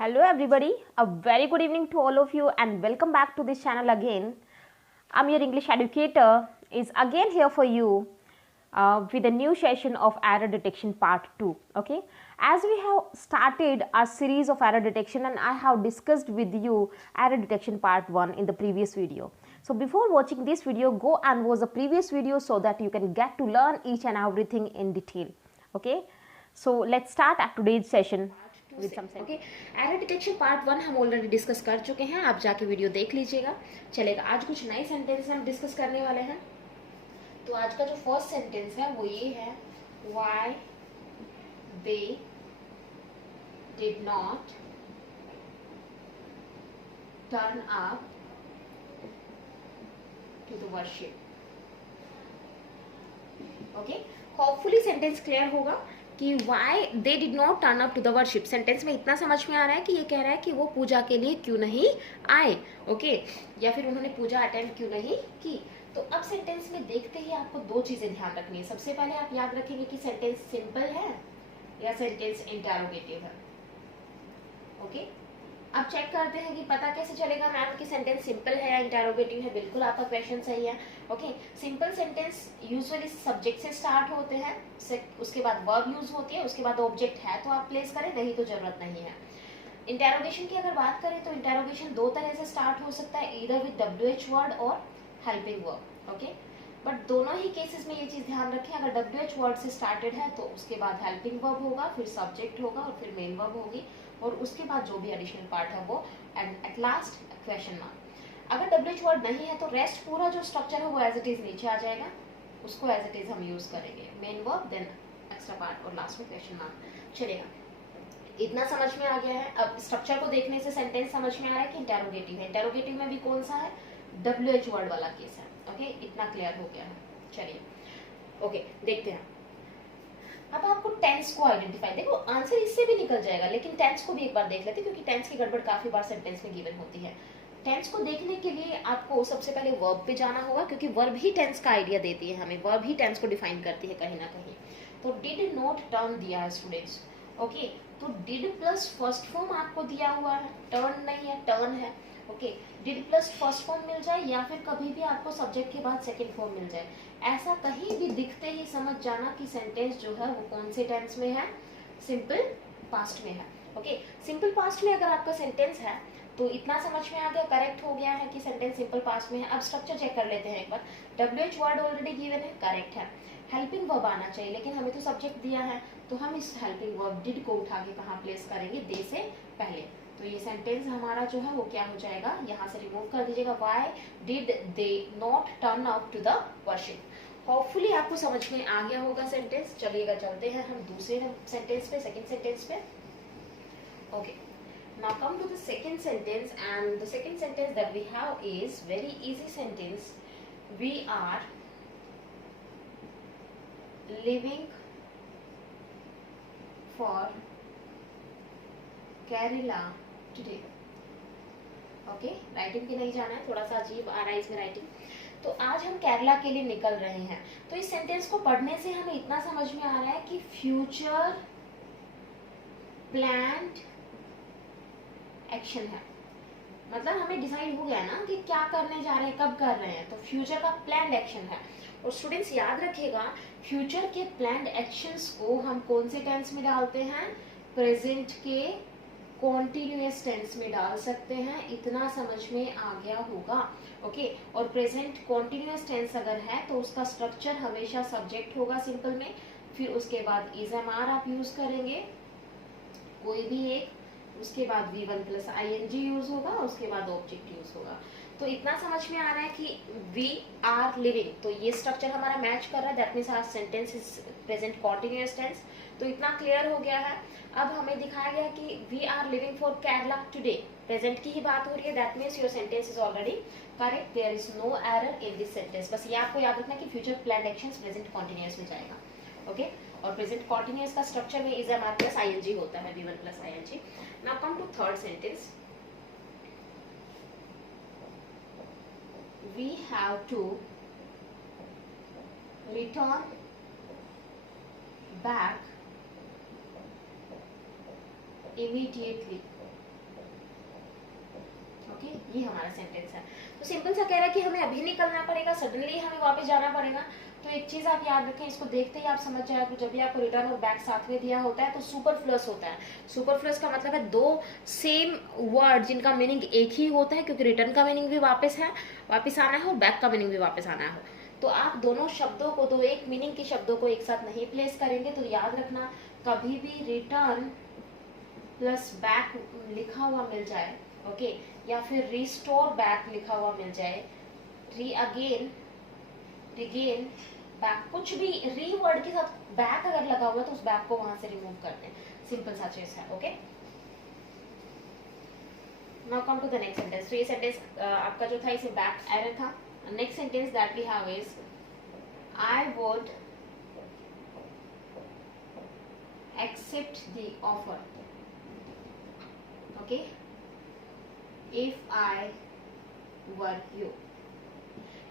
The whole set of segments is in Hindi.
Hello everybody, a very good evening to all of you and welcome back to this channel again. I'm your English educator is again here for you with a new session of error detection part 2. Okay, as we have started our series of error detection and I have discussed with you error detection part 1 in the previous video. So before watching this video, go and watch the previous video so that you can get to learn each and everything in detail. Okay, so let's start our today's session. Okay, error detection part 1 हम ऑलरेडी डिस्कस कर चुके हैं, आप जाके वीडियो देख लीजिएगा। चलेगा, आज कुछ नए सेंटेंस हम डिस्कस करने वाले हैं। तो आज का जो फर्स्ट सेंटेंस है वो ये है, why they did not turn up to the worship. Okay, hopefully sentence clear होगा कि why they did not turn up to the worship. Sentence में इतना समझ में आ रहा है कि ये कह रहा है कि वो पूजा के लिए क्यों नहीं आए, ओके, या फिर उन्होंने पूजा अटेंड क्यों नहीं की। तो अब सेंटेंस में देखते ही आपको दो चीजें ध्यान रखनी है। सबसे पहले आप याद रखेंगे कि सेंटेंस सिंपल है या सेंटेंस इंटरोगेटिव है। ओके, अब चेक करते हैं कि पता कैसे चलेगा मैम कि सेंटेंस सिंपल है या इंटरोगेटिव है। बिल्कुल आपका क्वेश्चन सही है। Okay, simple sentence usually subject से स्टार्ट होते हैं, उसके बाद वर्ब यूज होती है, उसके बाद ऑब्जेक्ट है तो आप प्लेस करें, नहीं तो जरूरत नहीं है। इंटरोगेशन की अगर बात करें तो इंटरोगेशन दो तरह से स्टार्ट हो सकता है, ईदर विद WH वर्ड और हेल्पिंग वर्ब। ओके, बट दोनों ही केसेस में ये चीज ध्यान रखें, अगर WH वर्ड से स्टार्टेड है तो उसके बाद हेल्पिंग वर्ब होगा, फिर सब्जेक्ट होगा और फिर मेन वर्ब होगी, और उसके बाद जो भी एडिशनल पार्ट है वो एट लास्ट क्वेश्चन मार्क। अगर WH वर्ड नहीं है तो रेस्ट पूरा जो स्ट्रक्चर है वो एज इट इज नीचे आ जाएगा, उसको एज इट इज हम यूज करेंगे, main verb then extra part और लास्ट में क्वेश्चन मार्क। चलेगा, इतना समझ में आ गया है। अब स्ट्रक्चर को देखने से सेंटेंस समझ में आ रहा है कि इंटरोगेटिव है। इंटरोगेटिव में भी कौन सा है, WH वर्ड वाला केस है। ओके, इतना क्लियर हो गया है। चलिए, ओके, देखते हैं। अब आपको टेंस को आइडेंटिफाई, देखो आंसर इससे भी निकल जाएगा, लेकिन टेंस को भी एक बार देख लेते हैं क्योंकि टेंस की गड़बड़ काफी बार सेंटेंस में गिवन होती है। टेंस को देखने के लिए आपको सबसे पहले वर्ब पे जाना होगा, क्योंकि वर्ब ही टेंस का आइडिया देती है हमें, वर्ब ही टेंस को डिफाइन करती है कहीं ना कहीं। तो डिड नॉट टर्न दिया है स्टूडेंट्स। ओके, तो डिड प्लस फर्स्ट फॉर्म आपको दिया हुआ है, टर्न नहीं है, टर्न है। Okay, did plus first form मिल जाए या फिर कभी भी आपको सब्जेक्ट के बाद सेकंड फॉर्म मिल जाए, ऐसा कहीं भी दिखते ही समझ जाना कि सेंटेंस जो है वो कौन से टेंस में है, सिंपल पास्ट में है। ओके, सिंपल पास्ट में अगर आपका सेंटेंस है तो इतना समझ में आ गया, करेक्ट हो गया है कि सेंटेंस सिंपल पास्ट में है। अब स्ट्रक्चर चेक कर लेते हैं एक बार। WH वर्ड ऑलरेडी गिवन है, करेक्ट है। हेल्पिंग वर्ब आना चाहिए, लेकिन हमें तो सब्जेक्ट दिया है, तो हम इस हेल्पिंग वर्ब डिड को उठा के कहाँ प्लेस करेंगे, दे से पहले। तो ये सेंटेंस हमारा जो है वो क्या हो जाएगा, यहाँ से रिमूव कर दीजिएगा, why did they not turn up to the worship. Hopefully आपको समझ में आ गया होगा सेंटेंस। चलिएगा, चलते हैं हम दूसरे सेंटेंस पे, सेकंड सेंटेंस पे। Okay, now come to the second sentence, and the second sentence that we have is very easy sentence. We are living for Kerala today. Okay, writing पे नहीं जाना है, थोड़ा सा अजीब आ रहा है इसमें राइटिंग। तो आज हम केरला के लिए निकल रहे हैं। तो इस सेंटेंस को पढ़ने से हमें इतना समझ में आ रहा है कि फ्यूचर प्लान्ड एक्शन है, मतलब हमें डिसाइड हो गया ना कि क्या करने जा रहे हैं, कब कर रहे हैं, तो फ्यूचर का प्लान्ड एक्शन है। और स्टूडेंट्स याद रखिएगा, फ्यूचर के प्लान्ड एक्शंस को हम कौन से टेंस में डालते हैं, प्रेजेंट के कॉन्टिन्यूअस टेंस में डाल सकते हैं, इतना समझ में आ गया होगा। ओके, और प्रेजेंट कॉन्टिन्यूअस टेंस अगर है तो उसका स्ट्रक्चर हमेशा सब्जेक्ट होगा सिंपल में, फिर उसके बाद इज एम आर आप यूज करेंगे कोई भी एक, उसके बाद V1 प्लस ING यूज होगा, उसके बाद ऑब्जेक्ट यूज होगा। तो इतना समझ में आ रहा है कि वी आर लिविंग, तो ये स्ट्रक्चर हमारा मैच कर रहा है, that means our sentence is present continuous tense. तो इतना क्लियर हो गया है। अब हमें दिखाया गया कि we are living for Kerala today, present की ही बात हो रही है, that means your sentence is already correct, there is no error in this sentence. बस ये आपको याद रखना कि future planned actions present continuous में जाएगा। ओके, और प्रेजेंट कॉन्टिन्यूअस का स्ट्रक्चर में is am are plus ING होता है, V1 plus ING। Now come to third sentence. We have to return back immediately okay ये हमारा सेंटेंस है। तो सिंपल सा कह रहा है कि हमें अभी निकलना पड़ेगा, सडनली हमें वापस जाना पड़ेगा। तो एक चीज आप याद रखें, इसको देखते ही आप समझ जाए कि जब भी आपको रिटर्न और बैक साथ में दिया होता है तो सुपरफ्लुअस होता है। सुपरफ्लुअस का मतलब है दो सेम वर्ड जिनका मीनिंग एक ही होता है, क्योंकि रिटर्न का मीनिंग भी वापस आना है और बैक का मीनिंग भी वापस आना है। तो आप दोनों शब्दों को, दो एक मीनिंग के शब्दों को एक साथ नहीं प्लेस करेंगे। तो याद रखना, कभी भी रिटर्न प्लस बैक लिखा हुआ मिल जाए, ओके, या फिर रिस्टोर बैक लिखा हुआ मिल जाए, री अगेन, रिगेन, बैक, कुछ भी री वर्ड के साथ बैक अगर लगा हुआ है तो उस बैक को वहां से रिमूव करते हैं। सिंपल सा चीज है। Okay, now come to the next sentence. तो ये सेंटेंस आपका जो था इसे बैक एरर था। Next sentence that we have is I would accept the offer, okay, if I were you।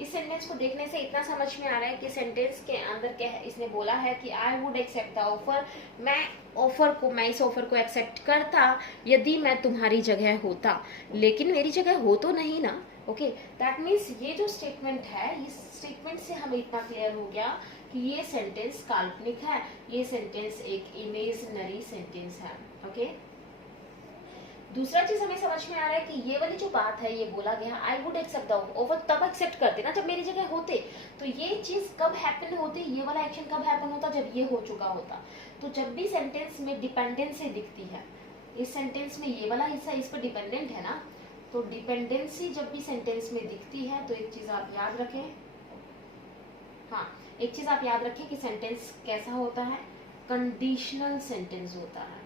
इस सेंटेंस को देखने से इतना समझ में आ रहा है कि सेंटेंस के अंदर क्या है। इसने बोला है कि I would accept the offer, मैं इस ऑफर को एक्सेप्ट करता यदि मैं तुम्हारी जगह होता, लेकिन मेरी जगह हो तो नहीं ना। ओके, दैट मीन्स ये जो स्टेटमेंट है, इस स्टेटमेंट से हमें इतना क्लियर हो गया कि ये सेंटेंस काल्पनिक है, ये सेंटेंस एक इमेजिनरी सेंटेंस है। ओके, दूसरा चीज हमें समझ में आ रहा है कि ये वाली जो बात है, ये बोला गया I would accept the offer, तब एक्सेप्ट करते ना जब मेरी जगह होते। तो ये चीज कब हैपन होती, ये वाला एक्शन कब हैपन होता, जब ये हो चुका होता। तो जब भी सेंटेंस में डिपेंडेंसी दिखती है, इस सेंटेंस में ये वाला हिस्सा इस पर डिपेंडेंट है ना, तो डिपेंडेंसी जब भी सेंटेंस में दिखती है तो एक चीज आप याद रखें, हाँ, एक चीज आप याद रखें कि सेंटेंस कैसा होता है, कंडीशनल सेंटेंस होता है।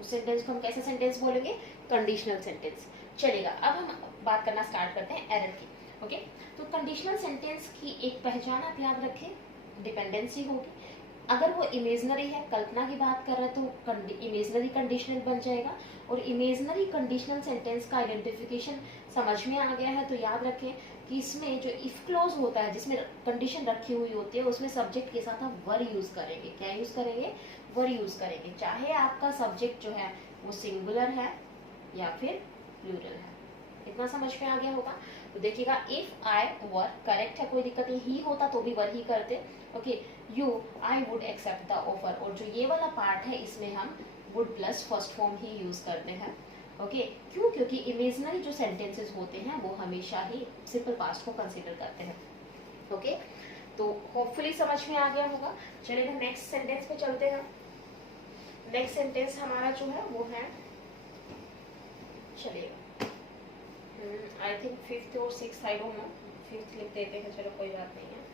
उस सेंटेंस को हम कैसे सेंटेंस बोलेंगे, कंडीशनल सेंटेंस। चलेगा, अब हम बात करना स्टार्ट करते हैं एरर की। ओके, तो कंडीशनल सेंटेंस की एक पहचान आप याद रखें, डिपेंडेंसी होगी। अगर वो इमेजनरी है, कल्पना की बात कर रहे हैं, तो इमेजनरी कंडीशनल बन जाएगा। और इमेजनरी कंडीशनल सेंटेंस का आइडेंटिफिकेशन समझ में आ गया है, तो याद रखें कि इसमें जो इफ क्लोज होता है, जिसमें कंडीशन रखी हुई होती है, उसमें सब्जेक्ट के साथ आप वर यूज करेंगे। क्या यूज करेंगे, वर यूज करेंगे, चाहे आपका सब्जेक्ट जो है वो सिंगुलर है या फिर प्लूरल है। इतना समझ में आ गया होगा। तो देखिएगा, इफ आई वर करेक्ट है, कोई दिक्कत नहीं, ही होता तो भी वर ही करते। Okay, you I would accept the offer, और जो ये वाला पार्ट है इसमें हम वुड प्लस फर्स्ट फॉर्म ही यूज करते हैं। ओके, क्यों, क्योंकि इमेजिनरी जो सेंटेंसेस होते हैं वो हमेशा ही सिंपल पास्ट को कंसीडर करते हैं। ओके, तो होपफुली समझ में आ गया होगा। चलिए नेक्स्ट सेंटेंस पे चलते हैं। नेक्स्ट सेंटेंस हमारा जो है वो है, चलिए आई थिंक फिफ्थ और sixth, I don't know, fifth लिख देते हैं, चलो कोई बात नहीं है।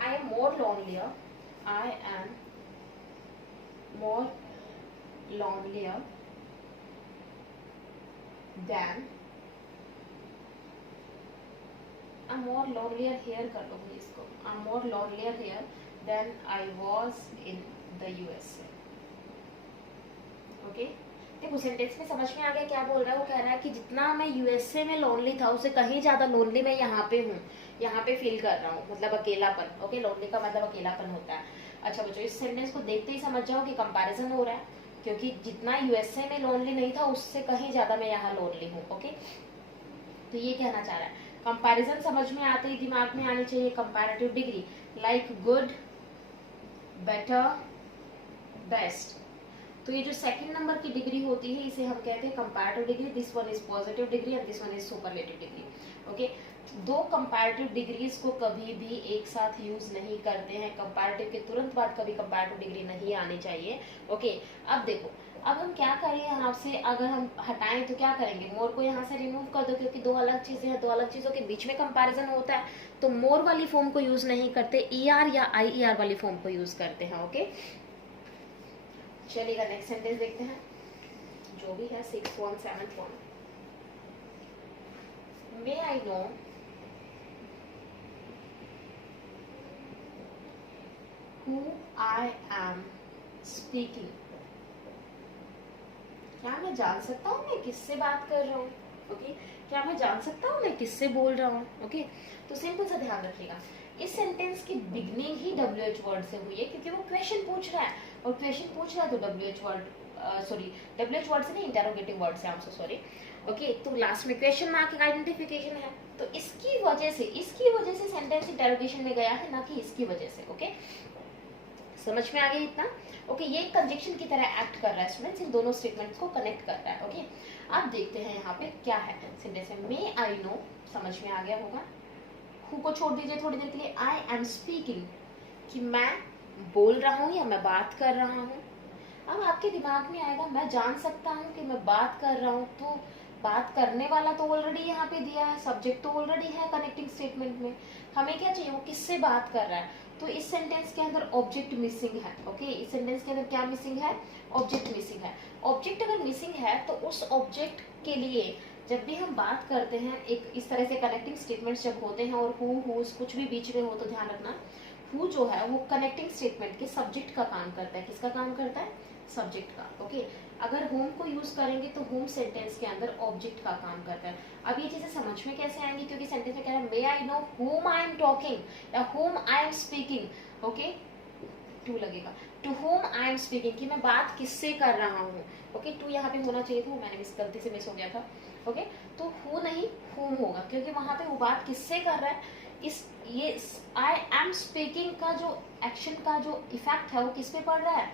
I am more lonelier, I am more lonelier than, I'm more lonelier here कर लो इसको, I'm more lonelier here than I was in the USA। Okay, देखो सेंटेंस में समझ में आ गया क्या बोल रहा है। वो कह रहा है कि जितना मैं यूएसए में लोनली था उससे कहीं ज्यादा लोनली मैं यहाँ पे हूँ, यहाँ पे फील कर रहा हूँ, मतलब अकेलापन। ओके, लोनली का मतलब अकेलापन होता है। अच्छा बच्चों, इस सेंटेंस को देखते ही समझ जाओ कि कंपैरिजन हो रहा है, क्योंकि जितना यूएसए में लोनली नहीं था उससे कहीं ज्यादा मैं यहाँ लोनली हूँ। ओके, तो ये कहना चाह रहा है। कंपैरिजन समझ में आते ही दिमाग में आनी चाहिए comparative degree, like good, better, best. तो ये जो सेकंड नंबर की डिग्री होती है इसे हम कहते हैं comparative degree. This one is positive degree and this one is superlative degree. Okay, दो कंपैरेटिव डिग्रीज को कभी भी एक साथ यूज नहीं करते हैं। कंपैरेटिव के तुरंत बाद कभी कंपैरेटिव डिग्री नहीं आनी चाहिए। ओके, अब देखो, अब हम क्या करें यहाँ से, अगर हम हटाएं तो क्या करेंगे, मोर को यहाँ से रिमूव कर दो, क्योंकि दो अलग चीजें हैं, दो अलग चीजों के बीच में कंपैरिजन होता है, तो मोर वाली फॉर्म को यूज नहीं करते, ER या IER वाली फॉर्म को यूज करते हैं। ओके, चलिएगा नेक्स्ट सेंटेंस देखते हैं, जो भी है 6th one 7th one। May I no who I am speaking, क्या मैं जान सकता हूँ मैं किससे बात कर रहा हूँ। ओके, क्या मैं जान सकता हूँ मैं किससे बोल रहा हूँ। ओके, तो सिंपल सा ध्यान रखिएगा, इस सेंटेंस की बिगनिंग ही WH वर्ड से हुई है, क्योंकि वो क्वेश्चन पूछ रहा है, और क्वेश्चन पूछ रहा है तो WH word sorry WH word से नहीं, इंटेरोगेटिव वर्ड से, I am so sorry. Okay, तो लास्ट में क्वेश्चन मार्क का आइडेंटिफिकेशन है, तो इसकी वजह से सेंटेंस इंटेरोगेशन में गया है, ना कि इसकी वजह से। ओके, समझ में आ गया इतना? ओके, ये कंजंक्शन की तरह एक्ट कर रहा है स्टूडेंट्स, इन दोनों स्टेटमेंट्स को कनेक्ट कर रहा है। ओके, अब देखते हैं यहाँ पे क्या है सेंटेंस में। मे आई नो समझ में आ गया होगा, हु को छोड़ दीजिए थोड़ी देर के लिए। आई एम स्पीकिंग, कि मैं बोल रहा हूँ या मैं बात कर रहा हूँ। अब आपके दिमाग में आएगा मैं जान सकता हूँ कि मैं बात कर रहा हूँ, तो बात करने वाला तो ऑलरेडी यहाँ पे दिया है, सब्जेक्ट तो ऑलरेडी है कनेक्टिंग स्टेटमेंट में। हमें क्या चाहिए, वो किससे बात कर रहा है। तो इस सेंटेंस के अंदर ऑब्जेक्ट मिसिंग है। ओके, इस सेंटेंस के अंदर क्या मिसिंग है, ऑब्जेक्ट मिसिंग है। ऑब्जेक्ट अगर मिसिंग है तो उस ऑब्जेक्ट के लिए जब भी हम बात करते हैं, एक इस तरह से कनेक्टिंग स्टेटमेंट्स जब होते हैं और हु हुज कुछ भी बीच में हो तो ध्यान रखना, हु जो है वो कनेक्टिंग स्टेटमेंट के सब्जेक्ट का काम करता है। किसका काम करता है, सब्जेक्ट का। ओके, अगर होम को यूज करेंगे तो होम सेंटेंस के अंदर ऑब्जेक्ट का काम करता है। अब ये चीजें समझ में कैसे आएंगी, क्योंकि सेंटेंस में कह रहा है may I know whom I am talking या whom I am speaking. Okay, to लगेगा, to whom I am speaking, कि मैं बात किससे कर रहा हूँ। ओके, टू यहाँ पे होना चाहिए था, मैंने गलती से मिस हो गया था। ओके, तो हु नहीं whom होगा, क्योंकि वहां पे वो बात किससे कर रहा है। इस ये आई एम स्पीकिंग का जो एक्शन का जो इफेक्ट है वो किस पे पड़ रहा है,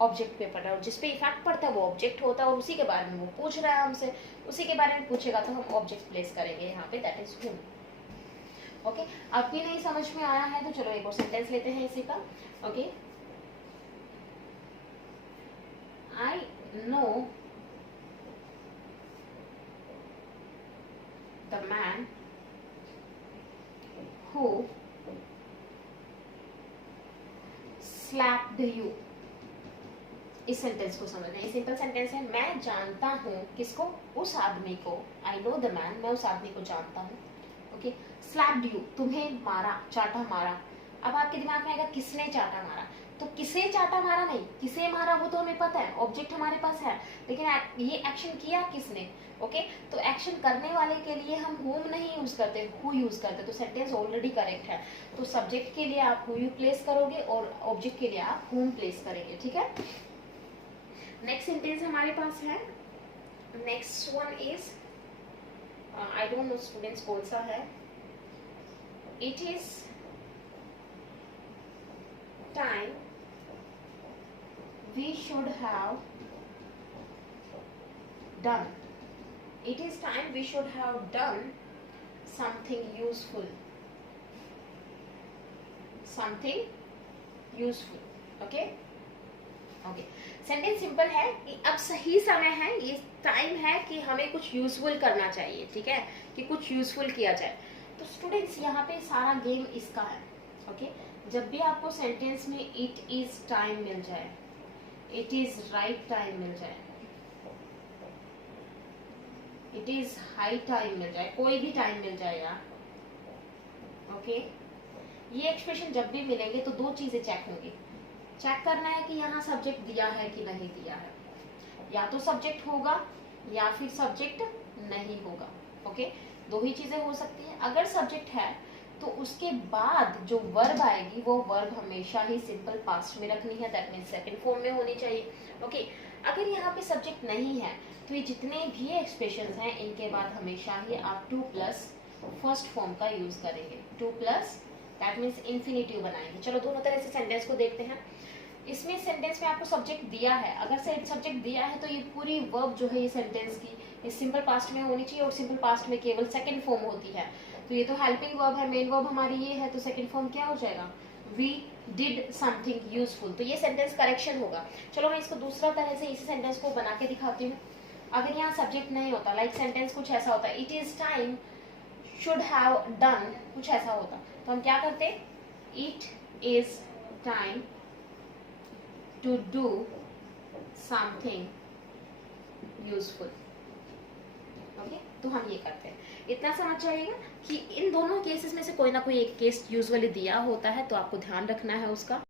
ऑब्जेक्ट पे पड़ रहा है। और जिस पे इफेक्ट पड़ता है वो ऑब्जेक्ट होता है, और उसी के बारे में वो पूछ रहा है हमसे, उसी के बारे में पूछेगा तो हम ऑब्जेक्ट प्लेस करेंगे यहाँ पे, दैट इज whom। ओके, अब भी नहीं समझ में आया है तो चलो एक और सेंटेंस लेते हैं इसी का। Okay, I know the man who slapped you। इस सेंटेंस को समझना है, सिंपल सेंटेंस है। मैं जानता हूँ किसको, उस आदमी को। आई नो द मैन, मैं उस आदमी को जानता हूँ। ओके, स्लैप्ड यू, तुम्हें मारा, चाटा मारा। अब आपके दिमाग में आएगा किसने चाटा मारा, तो किसे चाटा मारा नहीं, किसे मारा वो तो हमें पता है, ऑब्जेक्ट हमारे पास है, लेकिन ये एक्शन किया किसने। ओके, तो एक्शन करने वाले के लिए हम whom नहीं यूज करते, who यूज करते, तो सेंटेंस ऑलरेडी करेक्ट है। तो सब्जेक्ट के लिए आप who प्लेस करोगे और ऑब्जेक्ट के लिए आप whom प्लेस करेंगे। ठीक है, नेक्स्ट सेंटेंस हमारे पास है, next one is I don't know students कौन सा है। It is time we should have done. It is time we should have done something useful. Something useful. Okay? Okay. Sentence simple है कि अब सही समय है, ये टाइम है कि हमें कुछ यूजफुल करना चाहिए। ठीक है, कि कुछ यूजफुल किया जाए। तो स्टूडेंट्स यहाँ पे सारा गेम इसका है। ओके, जब भी आपको सेंटेंस में इट इज टाइम मिल जाए, इट इज राइट टाइम मिल जाए, इट इज हाई टाइम मिल जाए, कोई भी टाइम मिल जाए यार। ओके, ये एक्सप्रेशन जब भी मिलेंगे तो दो चीजें चेक होंगी। चेक करना है कि यहाँ सब्जेक्ट दिया है कि नहीं दिया है, या तो सब्जेक्ट होगा या फिर सब्जेक्ट नहीं होगा। ओके, दो ही चीजें हो सकती है। अगर सब्जेक्ट है तो उसके बाद जो वर्ब आएगी वो वर्ब हमेशा ही सिंपल पास्ट में रखनी है, दैट मीन्स सेकंड फॉर्म में होनी चाहिए। ओके, अगर यहाँ पे सब्जेक्ट नहीं है तो ये जितने भी एक्सप्रेशंस हैं इनके बाद हमेशा ही आप टू प्लस फर्स्ट फॉर्म का यूज करेंगे। Two plus that means infinitive बनाएंगे। चलो दोनों तरह से सेंटेंस को देखते हैं। इसमें सेंटेंस में आपको सब्जेक्ट दिया है, अगर सब्जेक्ट दिया है तो ये पूरी वर्ब जो है ये सेंटेंस की ये सिंपल पास्ट में होनी चाहिए, और सिंपल पास्ट में केवल सेकंड फॉर्म होती है। तो ये तो हेल्पिंग वर्ब है, मेन वर्ब हमारी ये है, तो सेकंड फॉर्म क्या हो जाएगा, वी डिड समथिंग यूजफुल। तो ये सेंटेंस करेक्शन होगा। चलो मैं इसको दूसरा तरह से इसी सेंटेंस को बना के दिखाती हूँ। अगर यहाँ सब्जेक्ट नहीं होता, लाइक सेंटेंस कुछ ऐसा होता, it is time should have done, कुछ ऐसा होता, तो हम क्या करते, it is time to do something useful. Okay, तो हम ये करते हैं। इतना समझ जाइएगा कि इन दोनों केसेस में से कोई ना कोई एक केस यूजुअली दिया होता है, तो आपको ध्यान रखना है उसका।